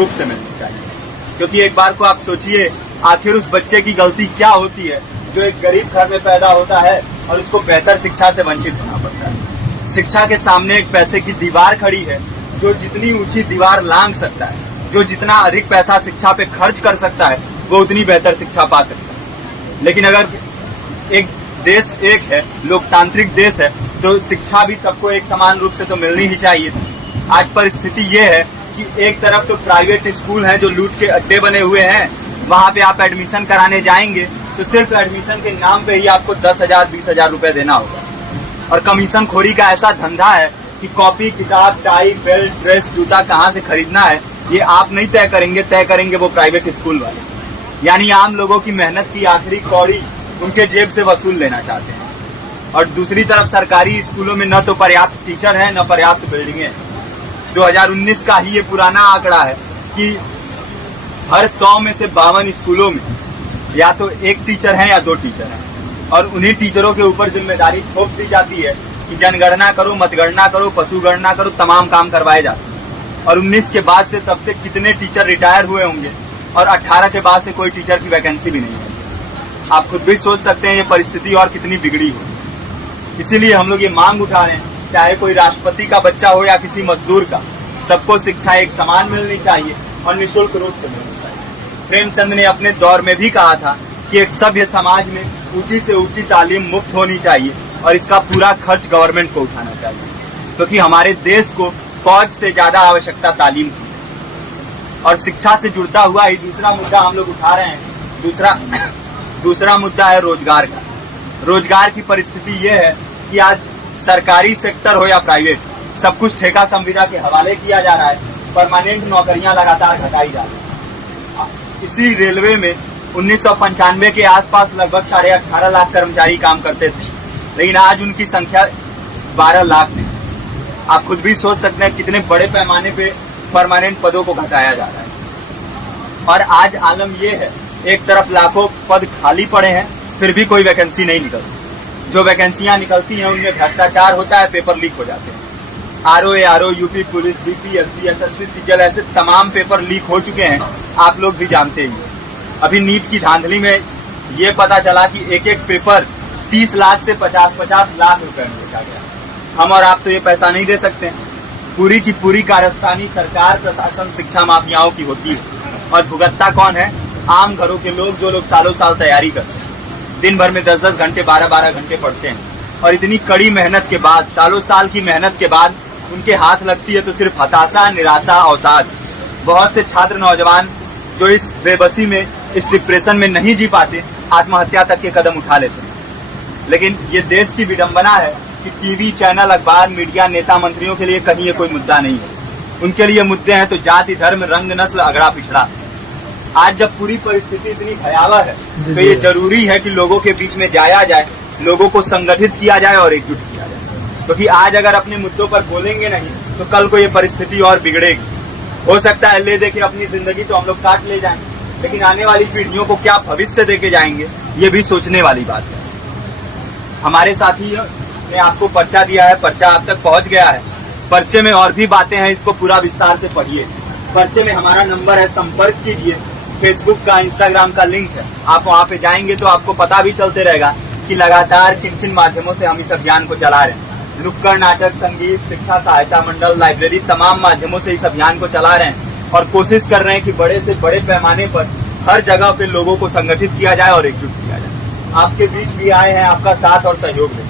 रूप से मिलनी चाहिए। क्योंकि एक बार को आप सोचिए, आखिर उस बच्चे की गलती क्या होती है जो एक गरीब घर में पैदा होता है और उसको बेहतर शिक्षा से वंचित होना पड़ता है। शिक्षा के सामने एक पैसे की दीवार खड़ी है, जो जितनी ऊंची दीवार लांघ सकता है, जो जितना अधिक पैसा शिक्षा पे खर्च कर सकता है, वो उतनी बेहतर शिक्षा पा सकता है। लेकिन अगर एक देश एक है, लोकतांत्रिक देश है, तो शिक्षा भी सबको एक समान रूप से तो मिलनी ही चाहिए। आज परिस्थिति ये है कि एक तरफ तो प्राइवेट स्कूल हैं जो लूट के अड्डे बने हुए हैं, वहां पे आप एडमिशन कराने जाएंगे तो सिर्फ एडमिशन के नाम पे ही आपको 10,000 20,000 रुपए देना होगा। और कमीशन खोरी का ऐसा धंधा है कि कॉपी, किताब, टाई, बेल्ट, ड्रेस, जूता कहाँ से खरीदना है ये आप नहीं तय करेंगे वो प्राइवेट स्कूल वाले। यानी आम लोगों की मेहनत की आखिरी कौड़ी उनके जेब से वसूल लेना चाहते हैं। और दूसरी तरफ सरकारी स्कूलों में न तो पर्याप्त टीचर है, न पर्याप्त बिल्डिंगें हैं। 2019 का ही ये पुराना आंकड़ा है कि हर 100 में से 52 स्कूलों में या तो एक टीचर है या 2 टीचर हैं। और उन्हीं टीचरों के ऊपर जिम्मेदारी थोप दी जाती है कि जनगणना करो, मतगणना करो, पशु गणना करो, तमाम काम करवाए जाते हैं। और 19 के बाद से तब से कितने टीचर रिटायर हुए होंगे और 18 के बाद से कोई टीचर की वैकेंसी भी नहीं है। आप खुद भी सोच सकते हैं ये परिस्थिति और कितनी बिगड़ी हो। इसीलिए हम लोग ये मांग उठा रहे हैं, चाहे कोई राष्ट्रपति का बच्चा हो या किसी मजदूर का, सबको शिक्षा एक समान मिलनी चाहिए और निःशुल्क रूप से मिलनी चाहिए। प्रेमचंद ने अपने दौर में भी कहा था कि एक सभ्य समाज में ऊंची से ऊंची तालीम मुफ्त होनी चाहिए और इसका पूरा खर्च गवर्नमेंट को उठाना चाहिए, क्योंकि हमारे देश को फौज से ज्यादा आवश्यकता तालीम की है। और शिक्षा से जुड़ता हुआ ही दूसरा मुद्दा हम लोग उठा रहे हैं। दूसरा मुद्दा है रोजगार का। रोजगार की परिस्थिति ये है कि आज सरकारी सेक्टर हो या प्राइवेट, सब कुछ ठेका संविदा के हवाले किया जा रहा है। परमानेंट नौकरियां लगातार घटाई जा रही है। इसी रेलवे में 1995 के आसपास लगभग 18.5 लाख कर्मचारी काम करते थे, लेकिन आज उनकी संख्या 12 लाख है। आप खुद भी सोच सकते हैं कितने बड़े पैमाने पे परमानेंट पदों को घटाया जा रहा है। और आज आलम ये है, एक तरफ लाखों पद खाली पड़े हैं, फिर भी कोई वैकेंसी नहीं निकलती। जो वैकेंसियां निकलती हैं उनमें भ्रष्टाचार होता है, पेपर लीक हो जाते हैं। RO, UP police, BPSC, SSC, CGL, ऐसे तमाम पेपर लीक हो चुके हैं, आप लोग भी जानते ही। अभी नीट की धांधली में ये पता चला कि एक एक पेपर 30 लाख से 50-50 लाख रुपए में बेचा गया। हम और आप तो ये पैसा नहीं दे सकते। पूरी की पूरी कारस्तानी सरकार, प्रशासन, शिक्षा माफियाओं की होती है। और भुगतता कौन है? आम घरों के लोग, जो लोग सालों साल तैयारी करते हैं, दिन भर में 10-10 घंटे, 12-12 घंटे पढ़ते हैं। और इतनी कड़ी मेहनत के बाद, सालों साल की मेहनत के बाद उनके हाथ लगती है तो सिर्फ हताशा, निराशा, अवसाद। बहुत से छात्र नौजवान जो इस बेबसी में, इस डिप्रेशन में नहीं जी पाते, आत्महत्या तक के कदम उठा लेते हैं। लेकिन ये देश की विडंबना है कि टीवी चैनल, अखबार, मीडिया, नेता, मंत्रियों के लिए कहीं ये कोई मुद्दा नहीं है। उनके लिए मुद्दे हैं तो जाति, धर्म, रंग, नस्ल, अगड़ा पिछड़ा। आज जब पूरी परिस्थिति इतनी भयावह है तो ये जरूरी है कि लोगों के बीच में जाया जाए, लोगों को संगठित किया जाए और एकजुट किया जाए। क्योंकि आज अगर अपने मुद्दों पर बोलेंगे नहीं तो कल को ये परिस्थिति और बिगड़ेगी। हो सकता है ले दे के अपनी जिंदगी तो हम लोग काट ले जाएंगे, लेकिन आने वाली पीढ़ियों को क्या भविष्य देके जाएंगे, ये भी सोचने वाली बात है। हमारे साथी ने आपको पर्चा दिया है, पर्चा आप तक पहुंच गया है। पर्चे में और भी बातें हैं, इसको पूरा विस्तार से पढ़िए। पर्चे में हमारा नंबर है, संपर्क कीजिए। फेसबुक का, इंस्टाग्राम का लिंक है, आप वहां पे जाएंगे तो आपको पता भी चलते रहेगा कि लगातार किन किन माध्यमों से हम इस अभियान को चला रहे हैं। नुक्कड़ नाटक, संगीत, शिक्षा सहायता मंडल, लाइब्रेरी, तमाम माध्यमों से इस अभियान को चला रहे हैं और कोशिश कर रहे हैं कि बड़े से बड़े पैमाने पर हर जगह पे लोगों को संगठित किया जाए और एकजुट किया जाए। आपके बीच भी आए हैं आपका साथ और सहयोग दें।